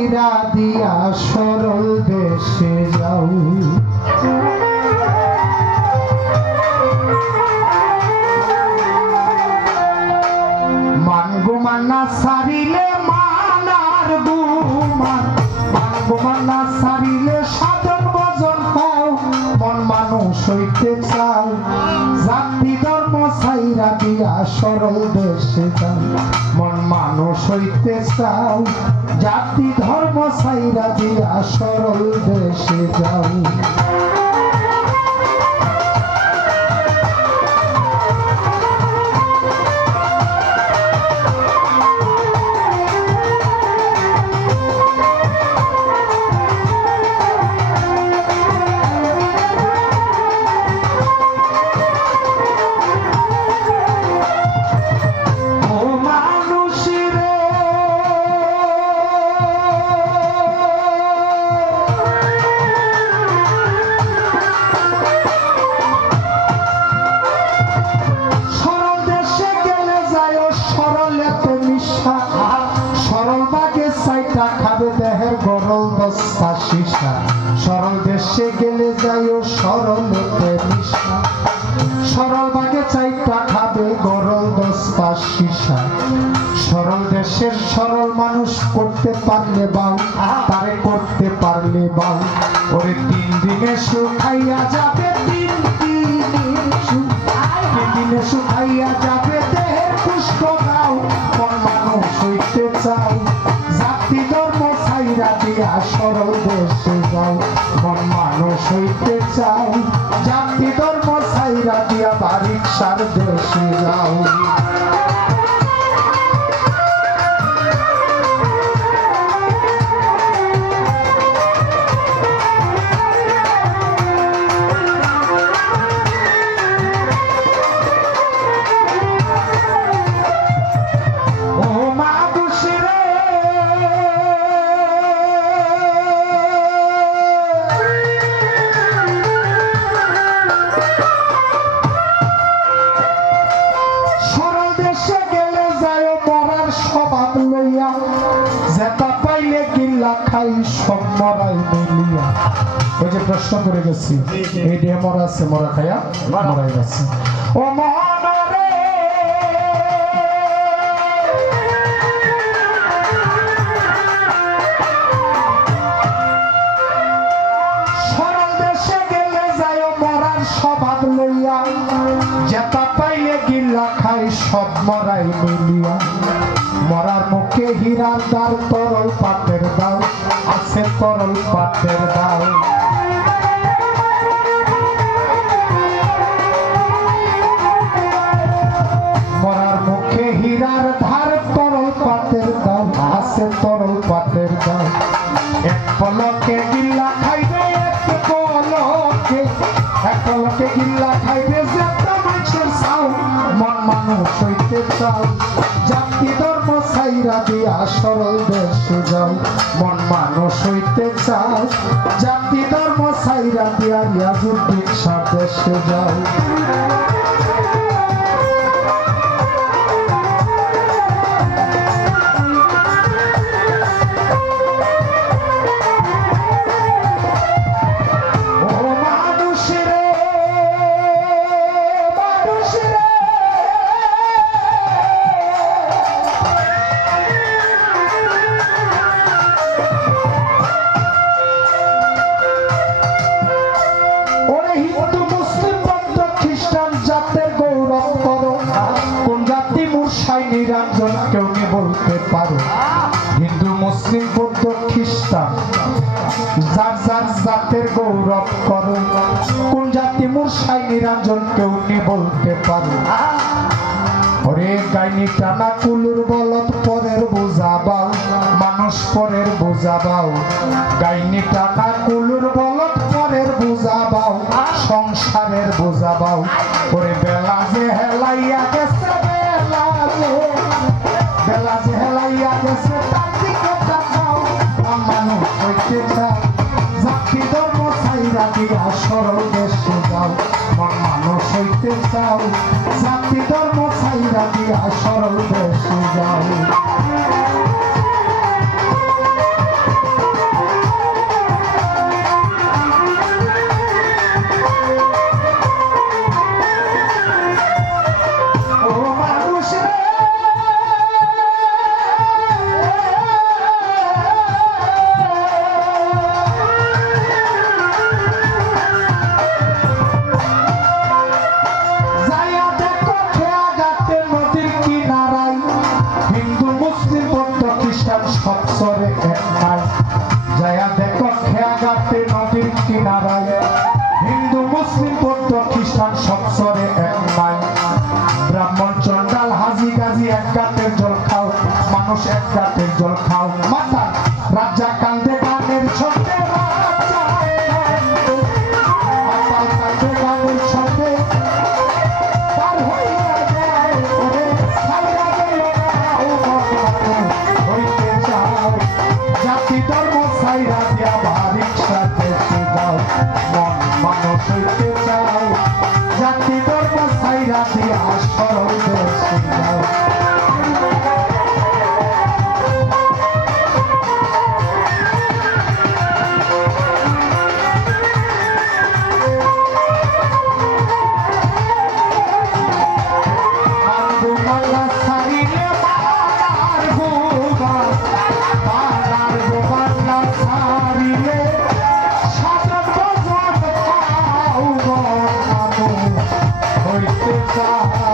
ছাইরা দিয়া সরল দেশে যাও। মানগুমানা সারিলে মানার গুমান, মানগুমানা সারিলে সাধন ভজন পাও। মন মানুষ হইতে চাও, জাতি ধর্ম ছাইরা দিয়া সরল দেশে যাও। মন মানুষ হইতে চাও, জাতি ধর্ম ছাইরা দিয়া সরল দেশে যাও। দেহের গরল দস্তা শিশা, সরল দেশে গেলে যাইও সরলতে মিশা। সরল বাগে চাইটা খাবে গরল দস্তা শিশা। সরল দেশের সরল মানুষ করতে পারলে বাউ, তারে করতে পারলে বাউ। ওরে 3 দিনে শুকাইয়া যাবে, 3 দিনে শুকাইয়া যাবে দেহের পুষ্প গাও। কোন মানুষ হইতে চাও, জাতি ধর্ম ছাইরা দিয়া সরল দেশে যাও। মন মানুষ হইতে চাও, জাতি ধর্ম ছাইরা দিয়া বারিকসার দেশে যাও। ওই যে প্রশ্ন করে গেছি, এই ডে মরা আছে, মরা খায়া মরাই গেছে। ও মনরে সরল দেশে গেলে যায় মরার স্বভাব লইয়া। যেটা পাইলে গিল্লা খাই সব মরাই মিলিয়া। মরার মুখে হীরার দ্বার, তরল পাতের দাও আছে, তরল পাতের দাও। মরার মুখে হীরার ধার, তরল পাতের দাও আছে, তরল পাতের দাও। এক পলকে গিল্লা খাইবে, এক পলকে গিল্লা খাইবে যেটা মানুষের চাও। মন মানুষ হইতে চাও, জাতি ধর্ম ছাইরা দিয়া সরল দেশে যাও। মন মানুষ হইতে চাও, জাতি ধর্ম ছাইরা দিয়া রিয়াজুদ্দিন শাহ দেশে যাও। নিরঞ্জন কেউ নি বলতে পারো, হিন্দু মুসলিম বৌদ্ধ খ্রিস্টান যার যার জাতের গৌরব করো। কোন জাতি মূর্ছায় নিরঞ্জন কেউ নি বলতে পারো। ওরে গাইনি টানা কুলুর বলদ পরের বোঝা বাও, মানুষ পরের বোঝা বাও। গাইনি টানা কুলুর বলদ পরের বোঝা বাও, সংসারের বোঝা বাও। ওরে বেলা যে হেলাইয়া গেছে, বেলা যে হেলাইয়া গেছে তার দিকে তাকাও। মানুষ হইতে চাও, জাতি ধর্ম ছাইরা দিয়া সরল দেশে যাও। মন মানুষ হইতে চাও, জাতি ধর্ম ছাইরা দিয়া সরল দেশে যাও। মানুষ এক জাতের জল খাও মাথা রাজা কান্দে গানের ছন্দে মাতাল কান্দে গানের ছন্দে পার হইয়া যায় ওরে ছাইরা গেল হইতে যাও জাতি ধর্ম ছাইরা দিয়া বাড়ির সাথে যাও মন মানুষ হইতে চাও জাতি ধর্ম ছাইরা দিয়া সরল দেশে যাও হইতে চায়